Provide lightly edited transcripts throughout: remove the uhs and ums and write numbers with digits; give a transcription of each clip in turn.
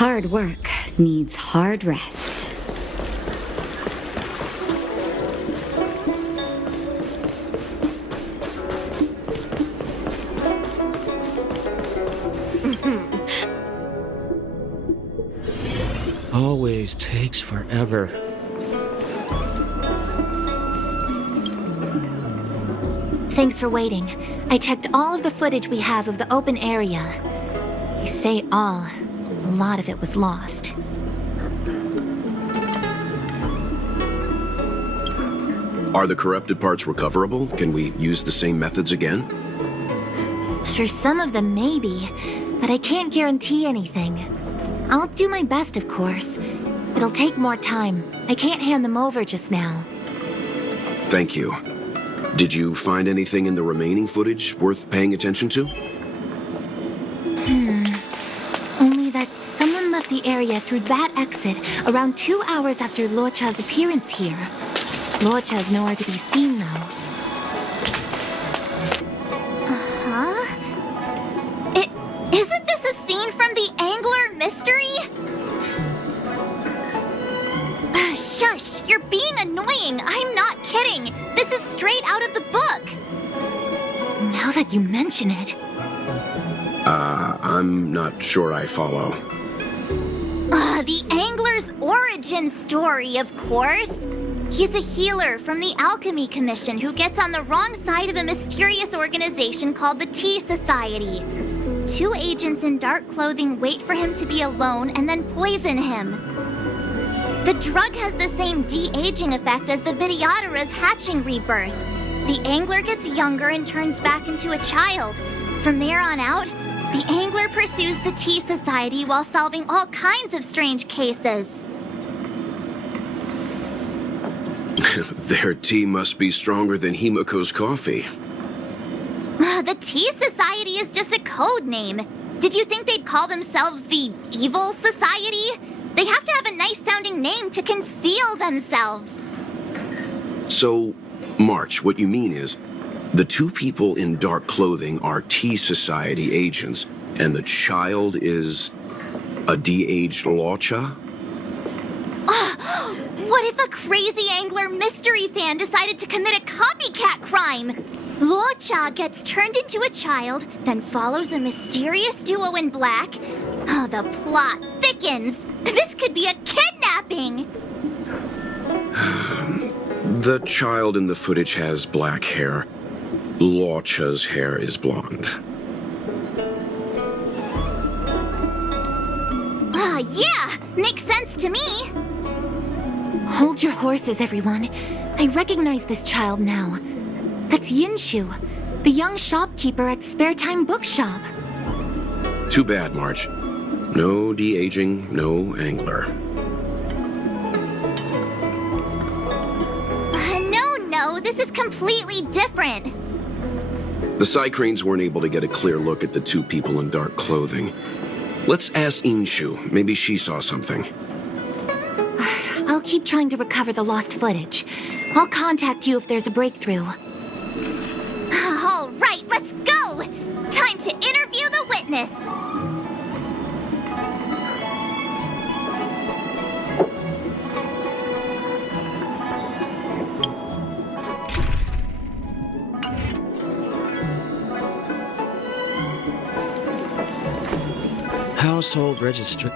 Hard work needs hard rest. Always takes forever. Thanks for waiting. I checked all of the footage we have of the open area. I say all. A lot of it was lost. Are the corrupted parts recoverable? Can we use the same methods again? For some of them, maybe. But I can't guarantee anything. I'll do my best, of course. It'll take more time. I can't hand them over just now. Thank you. Did you find anything in the remaining footage worth paying attention to? Only that someone left the area through that exit around 2 hours after Luocha's appearance here. Luocha's nowhere to be seen, though. Isn't this a scene from the Angler mystery? Shush! You're being annoying! I'm not kidding! This is straight out of the book! Now that you mention it... I'm not sure I follow. The Angler's origin story, of course! He's a healer from the Alchemy Commission who gets on the wrong side of a mysterious organization called the Tea Society. 2 agents in dark clothing wait for him to be alone and then poison him. The drug has the same de-aging effect as the Vidyadhara's hatching rebirth. The Angler gets younger and turns back into a child. From there on out, the Angler pursues the Tea Society while solving all kinds of strange cases. Their tea must be stronger than Himiko's coffee. The Tea Society is just a code name. Did you think they'd call themselves the Evil Society? They have to have a nice-sounding name to conceal themselves. So, March, what you mean is, the 2 people in dark clothing are Tea Society agents, and the child is a de-aged Luocha? What if a crazy Angler mystery fan decided to commit a copycat crime? Luocha gets turned into a child, then follows a mysterious duo in black. Oh, the plot thickens. This could be a kidnapping! The child in the footage has black hair. Luocha's hair is blonde. Yeah! Makes sense to me! Hold your horses, everyone. I recognize this child now. That's Yinshu, the young shopkeeper at Spare Time Bookshop. Too bad, March. No de-aging, no Angler. No, this is completely different. The Psycranes weren't able to get a clear look at the 2 people in dark clothing. Let's ask Inshu. Maybe she saw something. I'll keep trying to recover the lost footage. I'll contact you if there's a breakthrough. All right, let's go! Time to interview the witness! Household registry.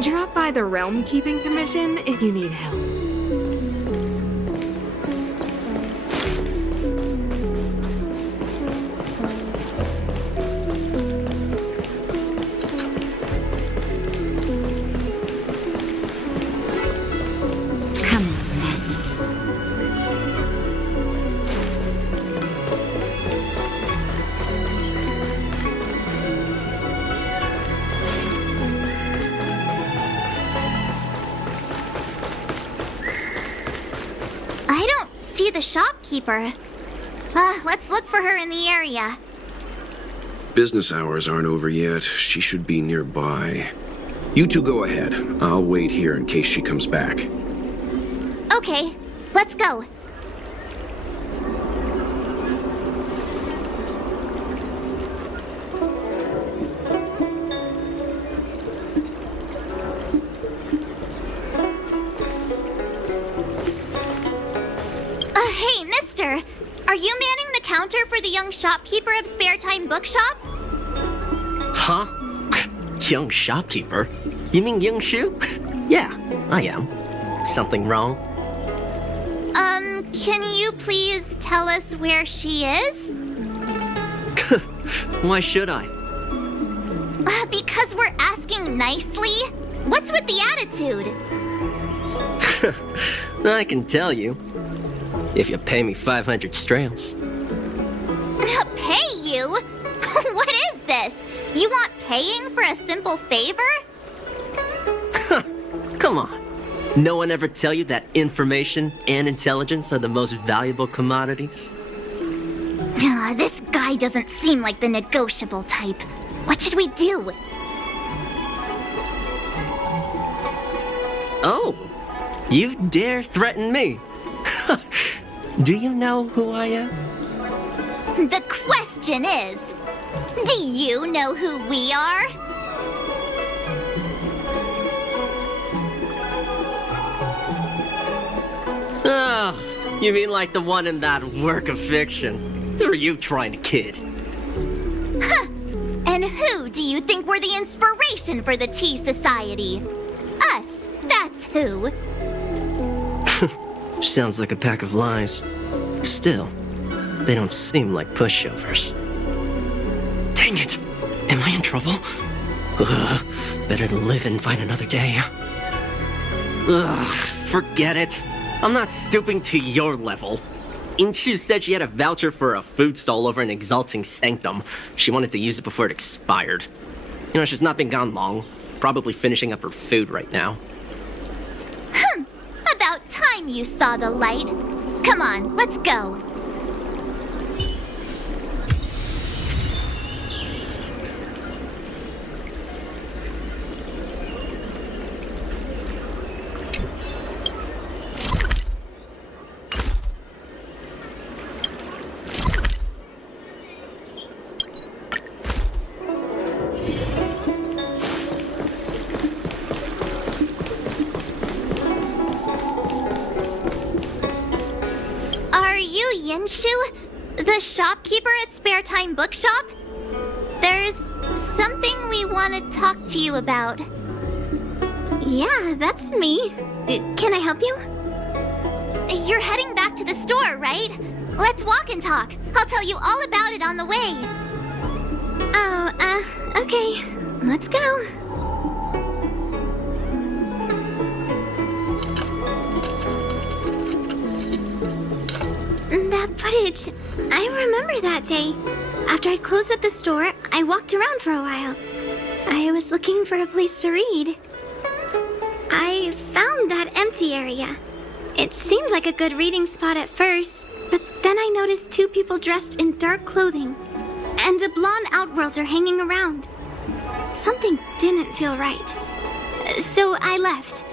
Drop by the Realm Keeping Commission if you need help. Come on, then. I don't see the shopkeeper. Let's look for her in the area. Business hours aren't over yet. She should be nearby. You 2 go ahead. I'll wait here in case she comes back. Okay, let's go. Are you manning the counter for the young shopkeeper of Spare Time Bookshop? Huh? Young shopkeeper? You mean Young Shu? Yeah, I am. Something wrong? Can you please tell us where she is? Why should I? Because we're asking nicely. What's with the attitude? I can tell you. If you pay me 500 strails. Pay you? What is this? You want paying for a simple favor? Come on. No one ever tell you that information and intelligence are the most valuable commodities? This guy doesn't seem like the negotiable type. What should we do? Oh, you dare threaten me? Do you know who I am? The question is, do you know who we are? Oh, you mean like the one in that work of fiction? Who are you trying to kid? And who do you think were the inspiration for the Tea Society? Us, that's who. Sounds like a pack of lies. Still, they don't seem like pushovers. Dang it! Am I in trouble? Better live and find another day. Forget it. I'm not stooping to your level. Inchu said she had a voucher for a food stall over in Exalting Sanctum. She wanted to use it before it expired. You know, she's not been gone long. Probably finishing up her food right now. About time you saw the light. Come on, let's go. Yinshu, the shopkeeper at Spare Time Bookshop? There's something we want to talk to you about. Yeah, that's me. Can I help you? You're heading back to the store, right? Let's walk and talk. I'll tell you all about it on the way. Oh, okay. Let's go. That footage, I remember that day. After I closed up the store, I walked around for a while. I was looking for a place to read. I found that empty area. It seemed like a good reading spot at first, but then I noticed two people dressed in dark clothing, and a blonde outworlder hanging around. Something didn't feel right. So I left.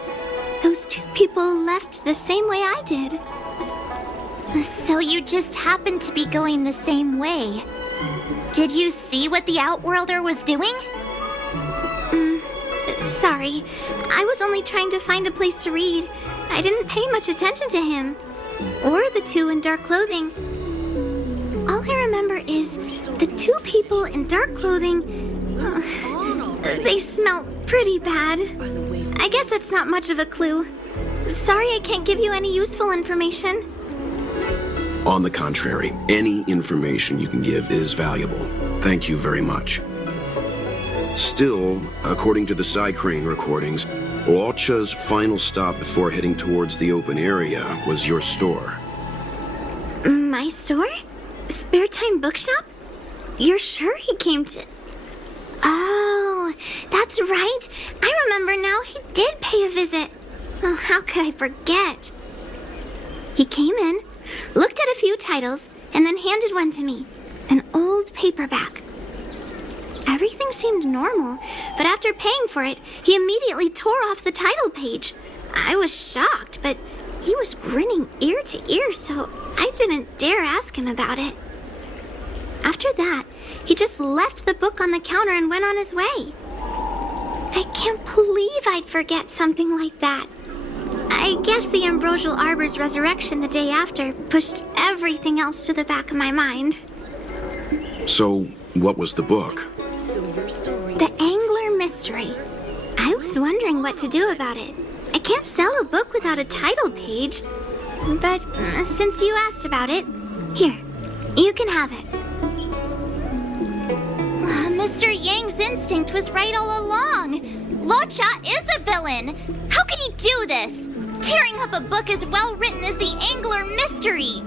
Those two people left the same way I did. So you just happened to be going the same way. Did you see what the Outworlder was doing? Sorry. I was only trying to find a place to read. I didn't pay much attention to him. Or the two in dark clothing. All I remember is the two people in dark clothing... they smell pretty bad. I guess that's not much of a clue. Sorry I can't give you any useful information. On the contrary, any information you can give is valuable. Thank you very much. Still, according to the side crane recordings, Luocha's final stop before heading towards the open area was your store. My store? Spare Time Bookshop? You're sure he came to... Oh, that's right. I remember now. He did pay a visit. Oh, how could I forget? He came in, looked at a few titles, and then handed one to me. An old paperback. Everything seemed normal, but after paying for it, he immediately tore off the title page. I was shocked, but he was grinning ear to ear, so I didn't dare ask him about it. After that, he just left the book on the counter and went on his way. I can't believe I'd forget something like that. I guess the Ambrosial Arbor's resurrection the day after pushed everything else to the back of my mind. So, what was the book? The Angler Mystery. I was wondering what to do about it. I can't sell a book without a title page. But since you asked about it, here, you can have it. Mr. Yang's instinct was right all along. Luocha is a villain. How can he do this? Tearing up a book as well written as the Angler Mystery.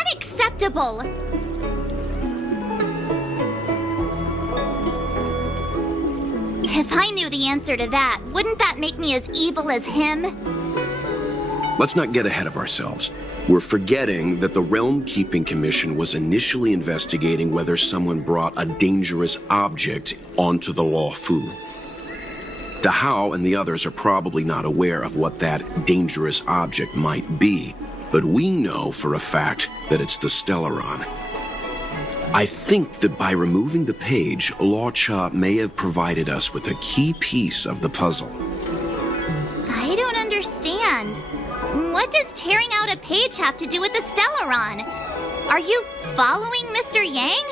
Unacceptable. If I knew the answer to that, wouldn't that make me as evil as him? Let's not get ahead of ourselves. We're forgetting that the Realm Keeping Commission was initially investigating whether someone brought a dangerous object onto the Luofu. Dahao and the others are probably not aware of what that dangerous object might be, but we know for a fact that it's the Stellaron. I think that by removing the page, Luocha may have provided us with a key piece of the puzzle. I don't understand. What does tearing out a page have to do with the Stellaron? Are you following Mr. Yang?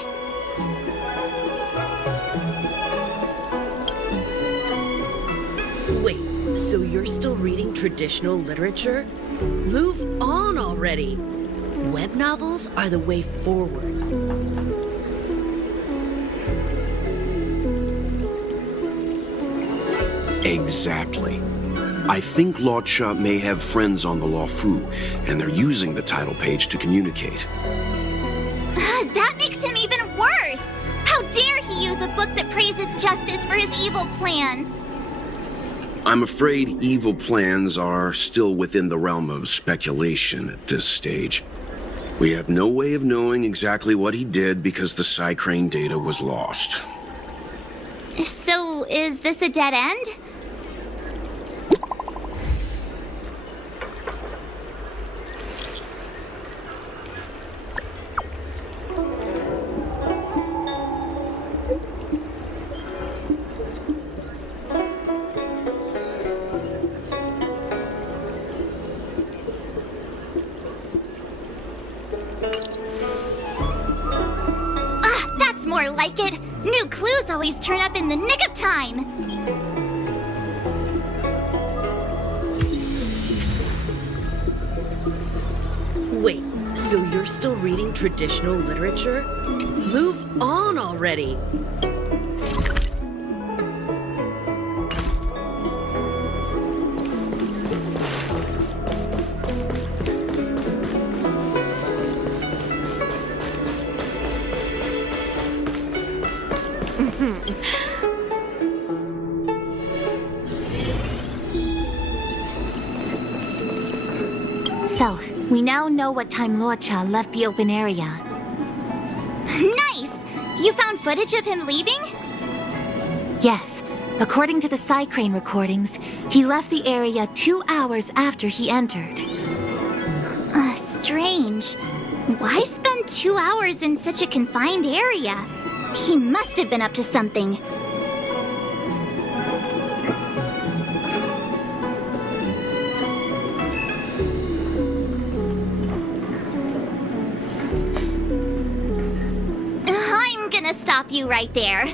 Wait, so you're still reading traditional literature? Move on already! Web novels are the way forward. Exactly. I think Luocha may have friends on the Luofu, and they're using the title page to communicate. That makes him even worse! How dare he use a book that praises justice for his evil plans? I'm afraid evil plans are still within the realm of speculation at this stage. We have no way of knowing exactly what he did because the Psycrane data was lost. So, is this a dead end? That's more like it. New clues always turn up in the nick of time. Wait, so you're still reading traditional literature? Move on already! So, we now know what time Luocha left the open area. Nice! You found footage of him leaving? Yes. According to the Psycrane recordings, he left the area 2 hours after he entered. Strange. Why spend 2 hours in such a confined area? He must have been up to something. I'm gonna stop you right there.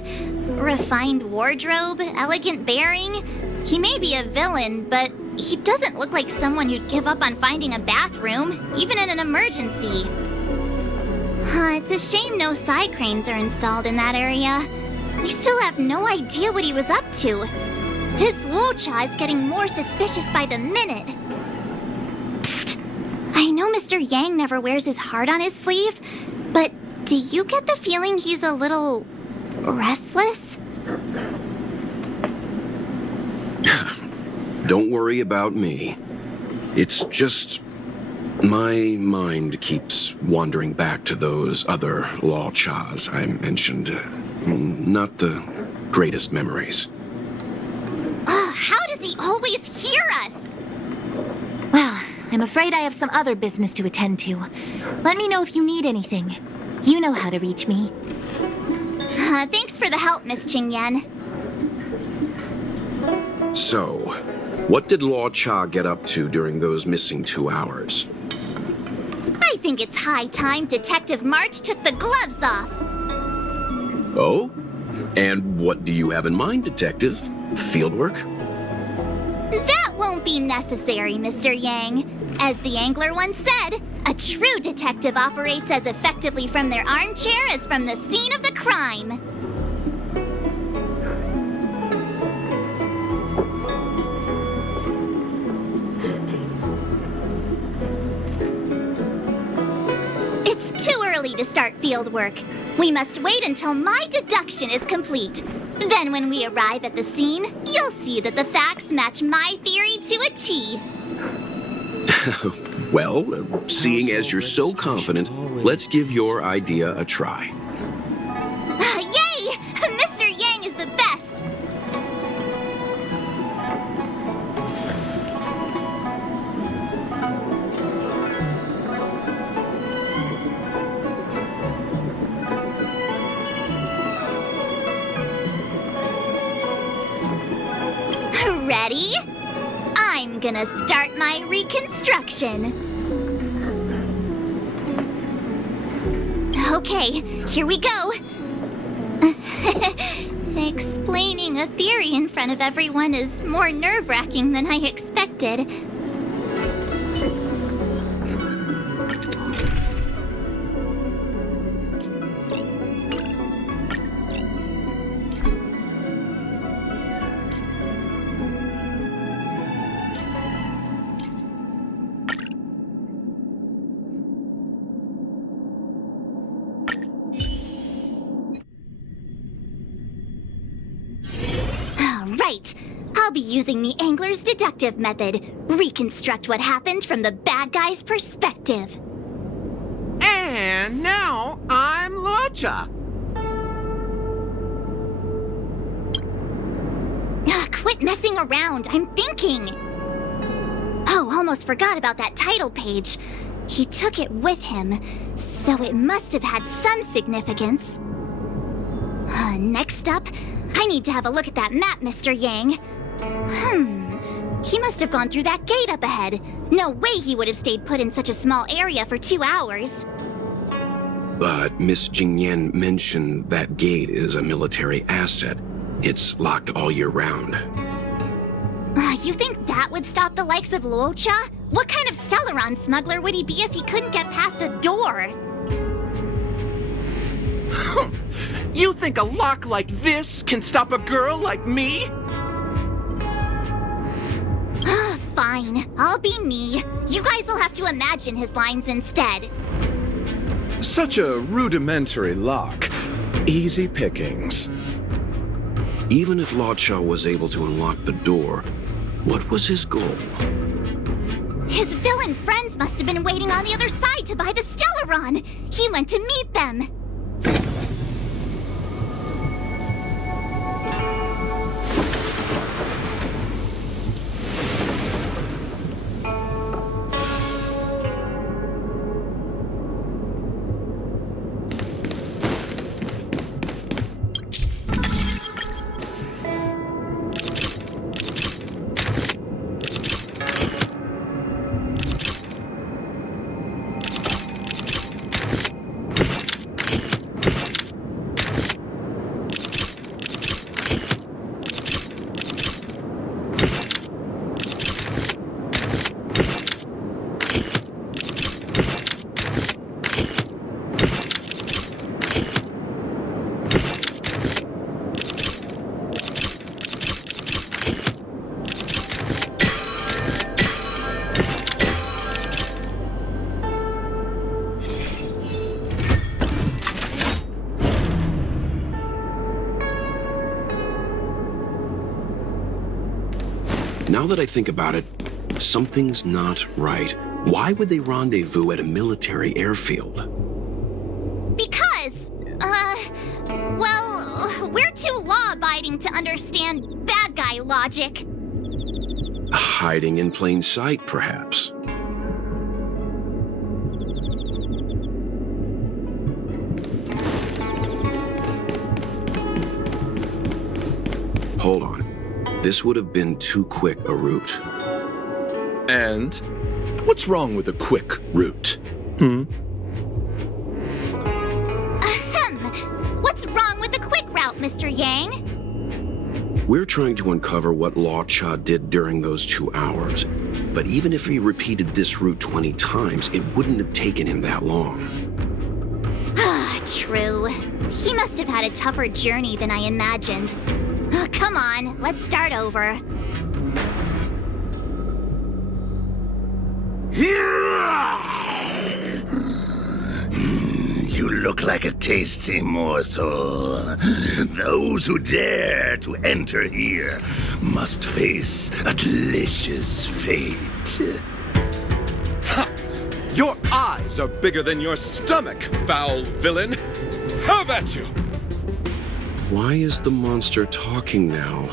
Refined wardrobe, elegant bearing. He may be a villain, but he doesn't look like someone who'd give up on finding a bathroom, even in an emergency. It's a shame no Psycranes are installed in that area. We still have no idea what he was up to. This Luocha is getting more suspicious by the minute. Psst. I know Mr. Yang never wears his heart on his sleeve, but do you get the feeling he's a little restless? Don't worry about me. It's just my mind keeps wandering back to those other Luochas I mentioned. Not the greatest memories. How does he always hear us? Well, I'm afraid I have some other business to attend to. Let me know if you need anything. You know how to reach me. Thanks for the help, Miss Qingyan. So, What did Law Cha get up to during those missing 2 hours? I think it's high time Detective March took the gloves off. Oh? And what do you have in mind, Detective? Fieldwork? That won't be necessary, Mr. Yang. As the angler once said, a true detective operates as effectively from their armchair as from the scene of the crime. It's too early to start field work. We must wait until my deduction is complete. Then when we arrive at the scene, you'll see that the facts match my theory to a T. Well, seeing as you're so confident, let's give your idea a try. Yay! Mr. Yang is the best! Ready? I'm gonna start my reconstruction. Okay, here we go. Explaining a theory in front of everyone is more nerve-wracking than I expected. Right. I'll be using the angler's deductive method. Reconstruct what happened from the bad guy's perspective. And now I'm Locha. Quit messing around. I'm thinking. Oh, almost forgot about that title page. He took it with him, so it must have had some significance. Next up, I need to have a look at that map, Mr. Yang. He must have gone through that gate up ahead. No way he would have stayed put in such a small area for 2 hours. But Miss Jingyan mentioned that gate is a military asset. It's locked all year round. You think that would stop the likes of Luocha? What kind of Stellaron smuggler would he be if he couldn't get past a door? You think a lock like this can stop a girl like me? Fine, I'll be me. You guys will have to imagine his lines instead. Such a rudimentary lock. Easy pickings. Even if Law Cha was able to unlock the door, what was his goal? His villain friends must have been waiting on the other side to buy the Stellaron. He went to meet them. Now that I think about it, something's not right. Why would they rendezvous at a military airfield? Because, well, we're too law-abiding to understand bad guy logic. Hiding in plain sight, perhaps. Hold on. This would have been too quick a route. And what's wrong with a quick route? Ahem. What's wrong with the quick route, Mr. Yang? We're trying to uncover what Law Cha did during those 2 hours. But even if he repeated this route 20 times, it wouldn't have taken him that long. True. He must have had a tougher journey than I imagined. Come on, let's start over. You look like a tasty morsel. Those who dare to enter here must face a delicious fate. Ha! Your eyes are bigger than your stomach, foul villain! Have at you! Why is the monster talking now?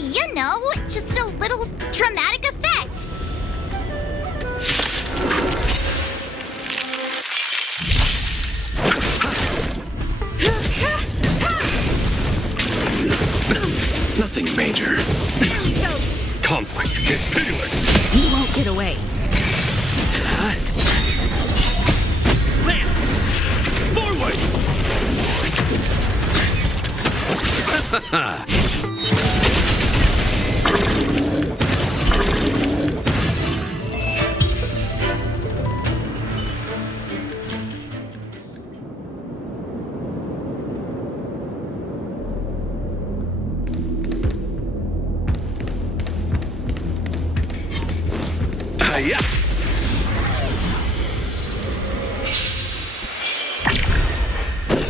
You know, just a little dramatic effect. Nothing major. Conflict is pitiless. You won't get away. Lance! Forward! Yeah.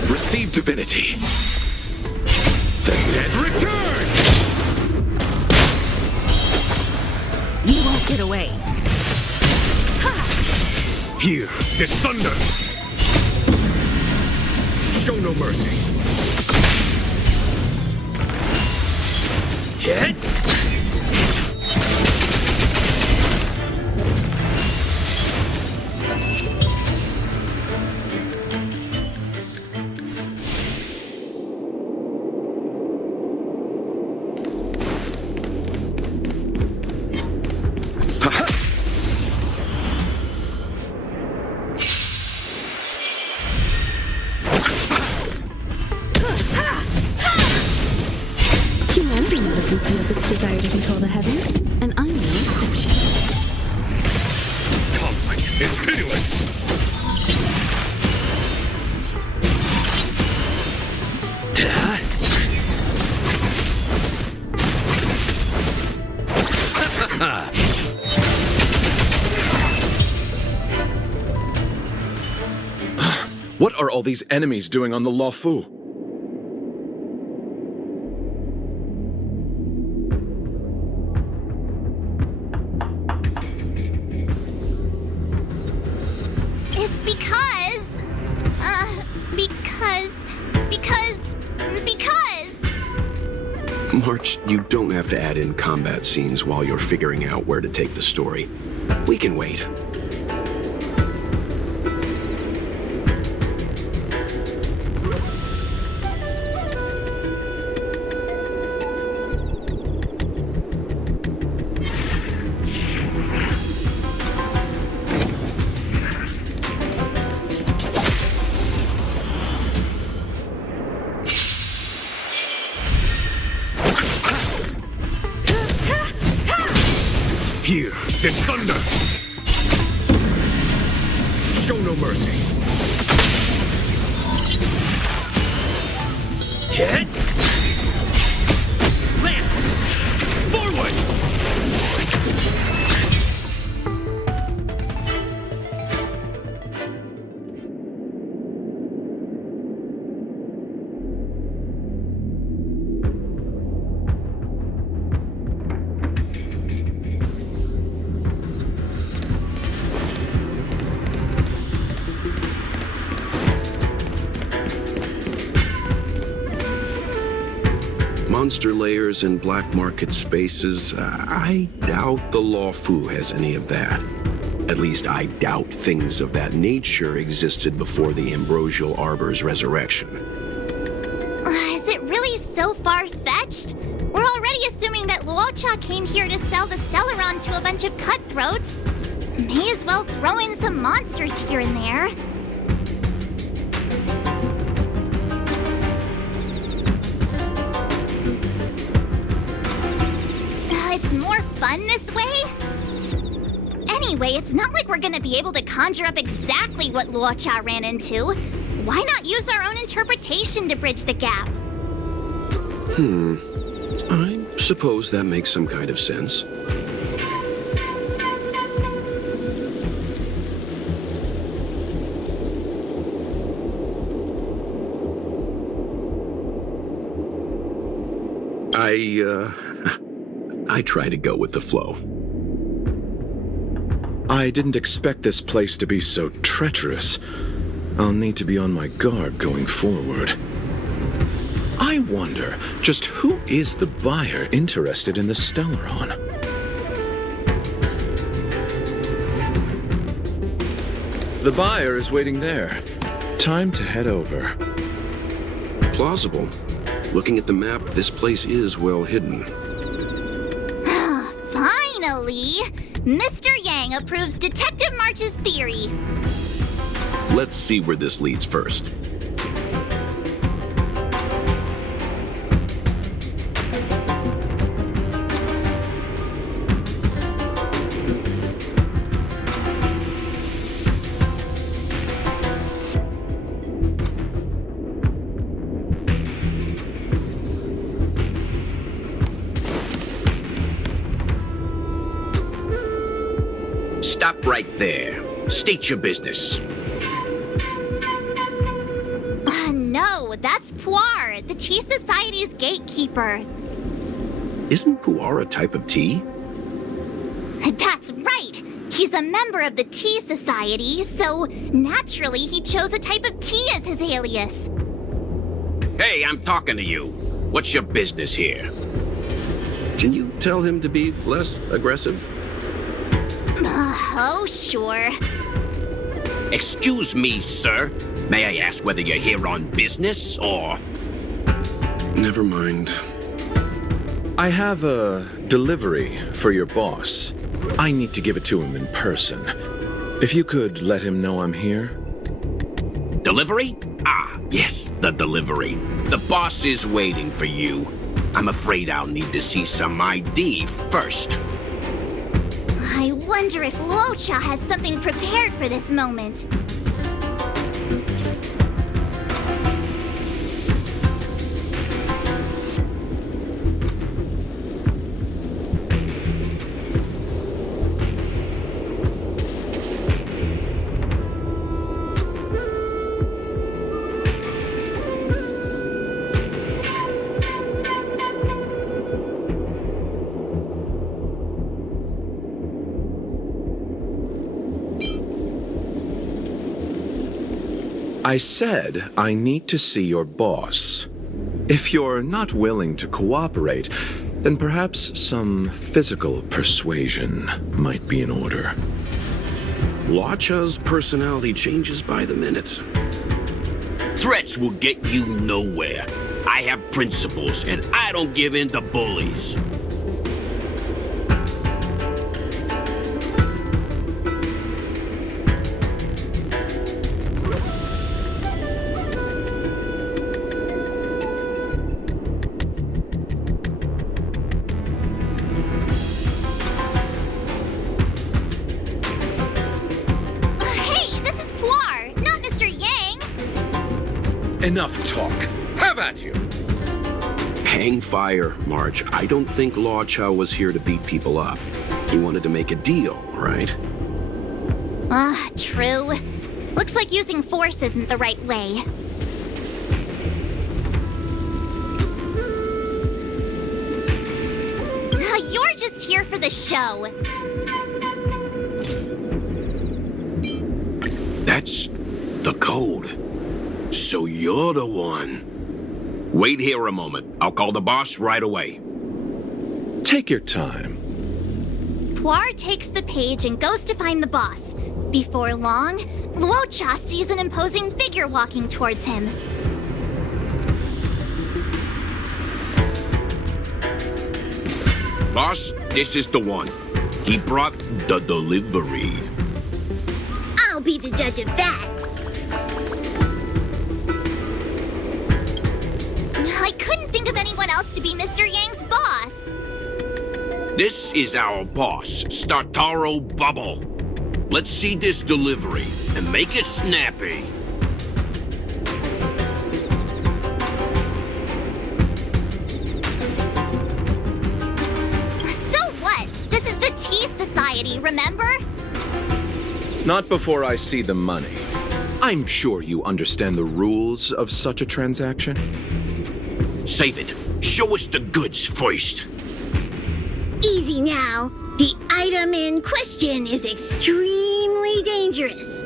Receive divinity. The dead return! You won't get away. Here, this thunder! Show no mercy. Hit! Humanity never conceals its desire to control the heavens, and I'm no exception. Conflict is pitiless! What are all these enemies doing on the Luofu? It's because... March, you don't have to add in combat scenes while you're figuring out where to take the story. We can wait. Here, this thunder! Show no mercy. Hit! Lance! Forward! Monster layers and black market spaces, I doubt the Luofu has any of that. At least I doubt things of that nature existed before the Ambrosial Arbor's resurrection. Is it really so far-fetched? We're already assuming that Luocha came here to sell the Stellaron to a bunch of cutthroats. May as well throw in some monsters here and there. It's more fun this way? Anyway, it's not like we're gonna be able to conjure up exactly what Luocha ran into. Why not use our own interpretation to bridge the gap? I suppose that makes some kind of sense. I try to go with the flow. I didn't expect this place to be so treacherous. I'll need to be on my guard going forward. I wonder, just who is the buyer interested in the Stellaron? The buyer is waiting there. Time to head over. Plausible. Looking at the map, this place is well hidden. Finally! Mr. Yang approves Detective March's theory. Let's see where this leads first. Stop right there. State your business. No, that's Puar, the Tea Society's gatekeeper. Isn't Puar a type of tea? That's right! He's a member of the Tea Society, so naturally he chose a type of tea as his alias. Hey, I'm talking to you. What's your business here? Can you tell him to be less aggressive? Oh, sure. Excuse me, sir. May I ask whether you're here on business, or... Never mind. I have a delivery for your boss. I need to give it to him in person. If you could let him know I'm here. Delivery? Ah, yes, the delivery. The boss is waiting for you. I'm afraid I'll need to see some ID first. I wonder if Luocha has something prepared for this moment. I said I need to see your boss. If you're not willing to cooperate, then perhaps some physical persuasion might be in order. Luocha's personality changes by the minute. Threats will get you nowhere. I have principles, and I don't give in to bullies. Enough talk. Have at you. Hang fire, March. I don't think Luocha was here to beat people up. He wanted to make a deal, right? True. Looks like using force isn't the right way. You're just here for the show. That's the code. So you're the one. Wait here a moment. I'll call the boss right away. Take your time. Puar takes the page and goes to find the boss. Before long, Luocha sees an imposing figure walking towards him. Boss, this is the one. He brought the delivery. I'll be the judge of that. I couldn't think of anyone else to be Mr. Yang's boss. This is our boss, Startaro Bubble. Let's see this delivery and make it snappy. So what? This is the Tea Society, remember? Not before I see the money. I'm sure you understand the rules of such a transaction. Save it. Show us the goods first. Easy now. The item in question is extremely dangerous.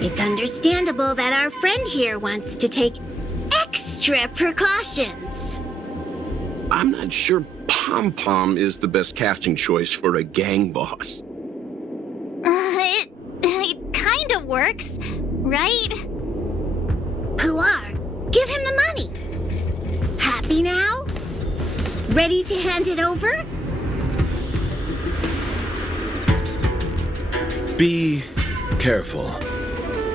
It's understandable that our friend here wants to take extra precautions. I'm not sure Pom Pom is the best casting choice for a gang boss. It kind of works, right? Puar, give him the money. Happy now? Ready to hand it over? Be careful.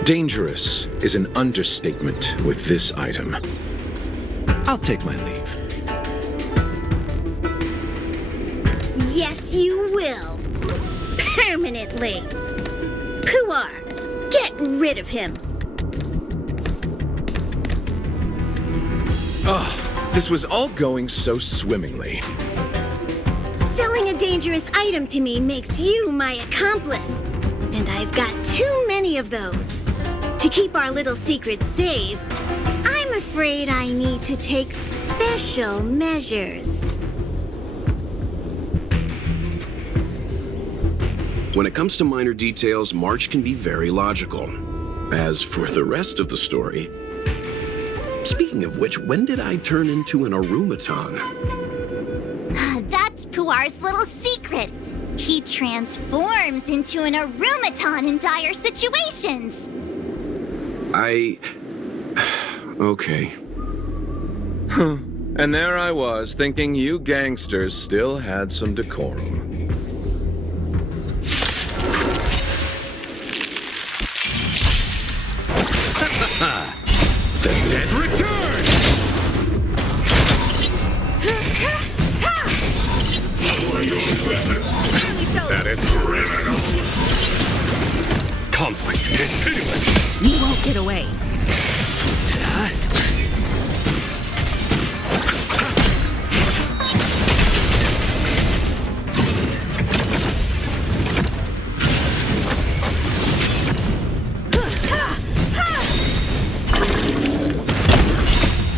Dangerous is an understatement with this item. I'll take my leave. Yes, you will. Permanently. Puar, get rid of him. Oh, this was all going so swimmingly. Selling a dangerous item to me makes you my accomplice. And I've got too many of those. To keep our little secret safe, I'm afraid I need to take special measures. When it comes to minor details, March can be very logical. As for the rest of the story... Speaking of which, when did I turn into an Arumaton? That's Puar's little secret. He transforms into an Arumaton in dire situations. Okay. Huh. And there I was, thinking you gangsters still had some decorum. The dead return! That it's criminal. Conflict is pitiless. You won't get away.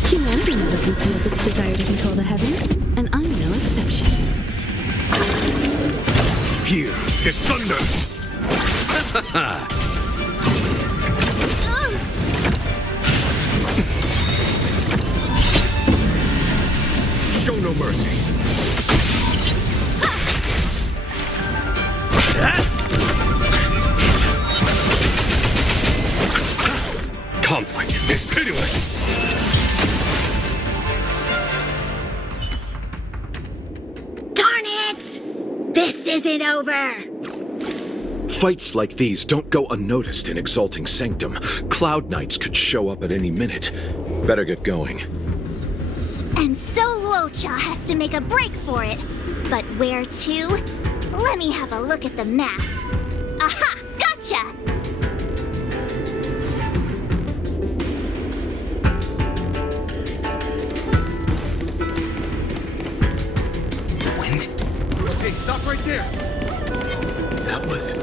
Humanity never conceals its desire to control the heavens, and I'm no exception. Here is thunder. Show no mercy. Conflict is pitiless. Darn it! This isn't over! Fights like these don't go unnoticed in Exalting Sanctum. Cloud Knights could show up at any minute. Better get going. And so Luocha has to make a break for it. But where to? Let me have a look at the map. Aha! Gotcha! Wind? Hey, stop right there! That was...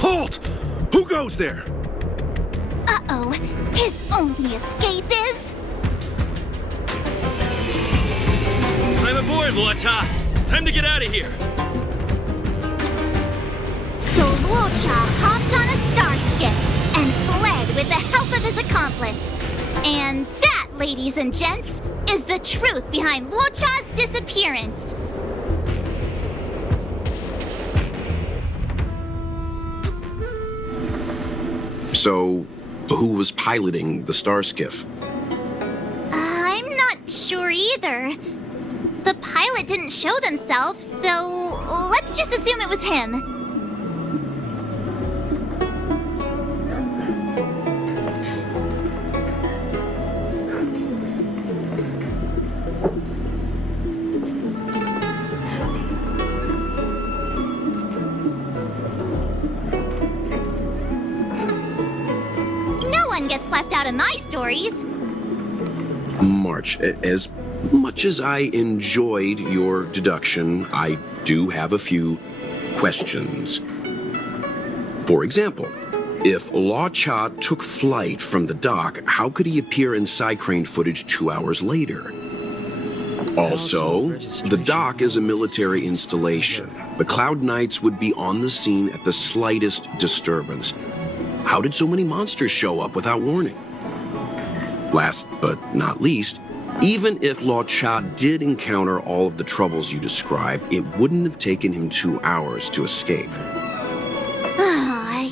Halt! Who goes there? Uh-oh. His only escape is... I'm aboard, Luocha. Time to get out of here. So Luocha hopped on a star skiff and fled with the help of his accomplice. And that, ladies and gents, is the truth behind Luocha's disappearance. So, who was piloting the star skiff? I'm not sure either. The pilot didn't show themselves, so let's just assume it was him. No one gets left out of my stories. March, as much as I enjoyed your deduction, I do have a few questions. For example, if Law Cha took flight from the dock, how could he appear in side crane footage 2 hours later? Also, the dock is a military installation. The Cloud Knights would be on the scene at the slightest disturbance. How did so many monsters show up without warning? Last but not least, even if Law Cha did encounter all of the troubles you described, it wouldn't have taken him 2 hours to escape.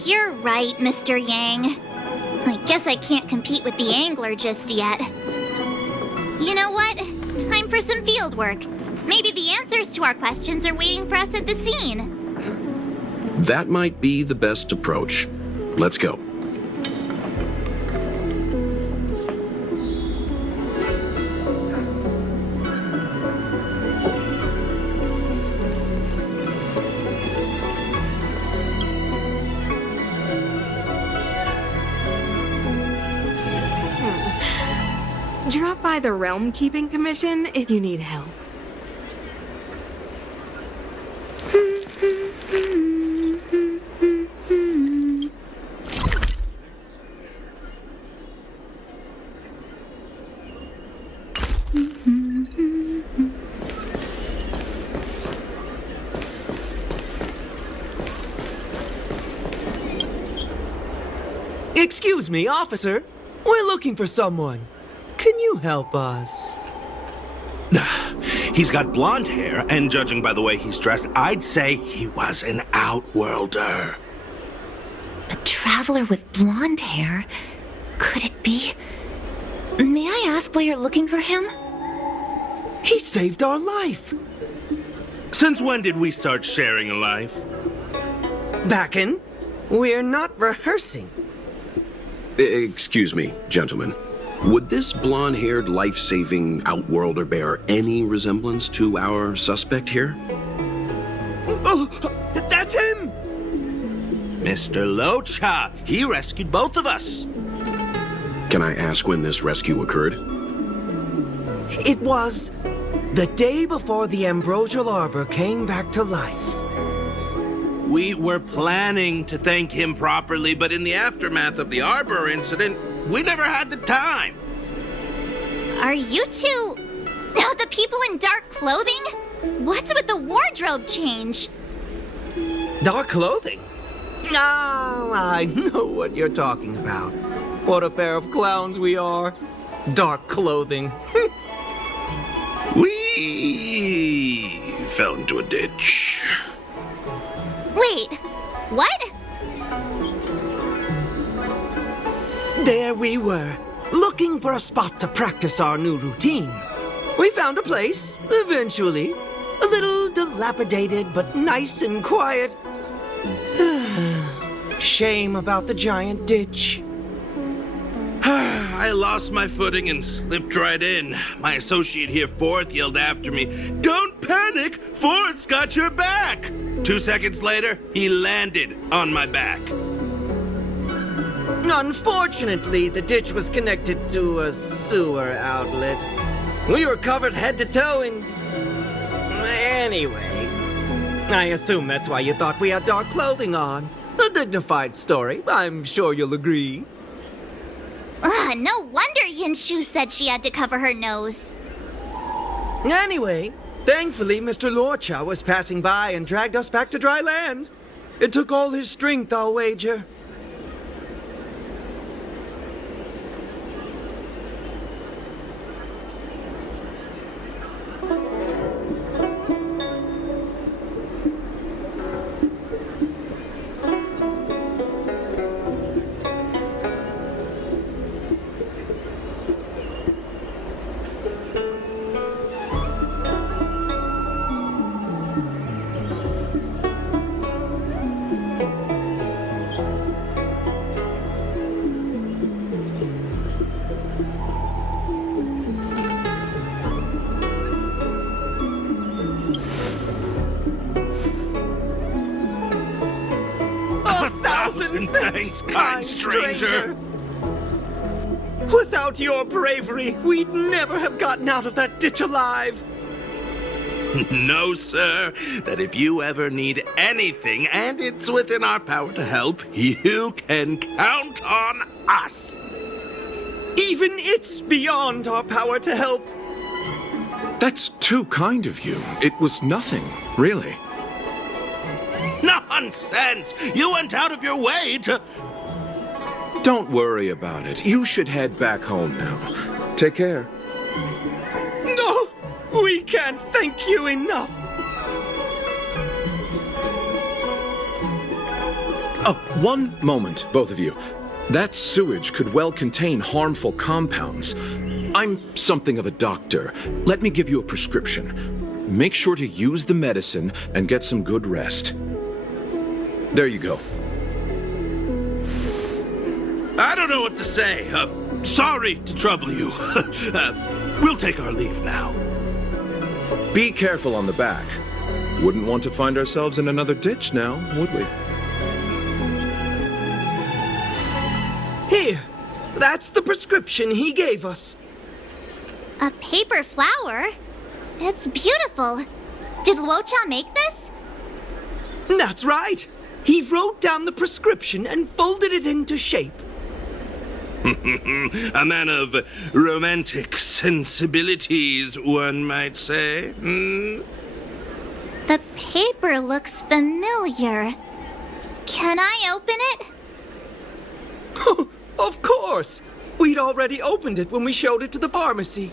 You're right, Mr. Yang. I guess I can't compete with the angler just yet. You know what? Time for some field work. Maybe the answers to our questions are waiting for us at the scene. That might be the best approach. Let's go. Drop by the Realm Keeping Commission if you need help. Excuse me, officer. We're looking for someone. Can you help us? He's got blonde hair, and judging by the way he's dressed, I'd say he was an outworlder. A traveler with blonde hair? Could it be? May I ask why you're looking for him? He saved our life. Since when did we start sharing a life? Backen, we're not rehearsing. Excuse me, gentlemen. Would this blonde-haired, life-saving outworlder bear any resemblance to our suspect here? Oh, that's him! Mr. Law Cha, he rescued both of us. Can I ask when this rescue occurred? It was the day before the Ambrosial Arbor came back to life. We were planning to thank him properly, but in the aftermath of the Arbor incident, we never had the time. Are you two the people in dark clothing? What's with the wardrobe change? Dark clothing? Ah, I know what you're talking about. What a pair of clowns we are. Dark clothing. We fell into a ditch. Wait, what? There we were, looking for a spot to practice our new routine. We found a place, eventually. A little dilapidated, but nice and quiet. Shame about the giant ditch. I lost my footing and slipped right in. My associate here, Fourth, yelled after me, "Don't panic! Fourth's got your back!" 2 seconds later, he landed on my back. Unfortunately, the ditch was connected to a sewer outlet. We were covered head to toe in... Anyway, I assume that's why you thought we had dark clothing on. A dignified story, I'm sure you'll agree. No wonder Yinshu said she had to cover her nose. Anyway, thankfully Mr. Law Cha was passing by and dragged us back to dry land. It took all his strength, I'll wager. Thanks, kind stranger. Without your bravery, we'd never have gotten out of that ditch alive. No, sir. That if you ever need anything, and it's within our power to help, you can count on us. Even it's beyond our power to help. That's too kind of you. It was nothing, really. Nonsense! You went out of your way to... Don't worry about it. You should head back home now. Take care. No! We can't thank you enough! Oh, one moment, both of you. That sewage could well contain harmful compounds. I'm something of a doctor. Let me give you a prescription. Make sure to use the medicine and get some good rest. There you go. I don't know what to say. Sorry to trouble you. We'll take our leave now. Be careful on the back. Wouldn't want to find ourselves in another ditch now, would we? Here, that's the prescription he gave us. A paper flower? It's beautiful. Did Luocha make this? That's right. He wrote down the prescription and folded it into shape. A man of romantic sensibilities, one might say. Hmm? The paper looks familiar. Can I open it? Of course! We'd already opened it when we showed it to the pharmacy.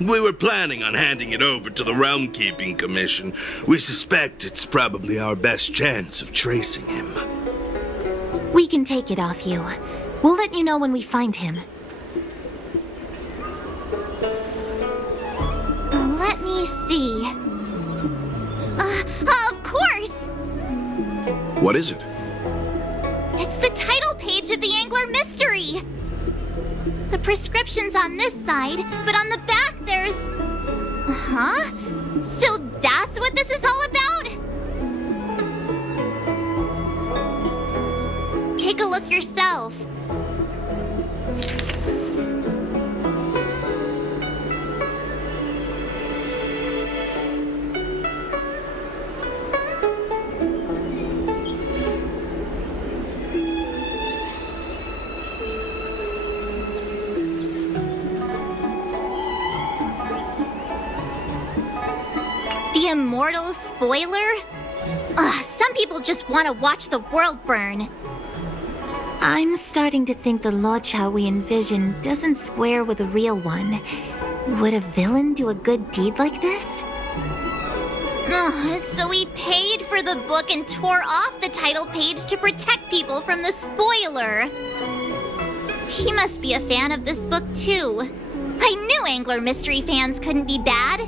We were planning on handing it over to the Realm Keeping Commission. We suspect it's probably our best chance of tracing him. We can take it off you. We'll let you know when we find him. Let me see. Of course! What is it? It's the title page of the Angler Mystery! The prescription's on this side, but on the back there's... Huh? So that's what this is all about? Take a look yourself. The immortal spoiler? Some people just want to watch the world burn. I'm starting to think the Luocha we envision doesn't square with a real one. Would a villain do a good deed like this? So he paid for the book and tore off the title page to protect people from the spoiler. He must be a fan of this book too. I knew Angler Mystery fans couldn't be bad.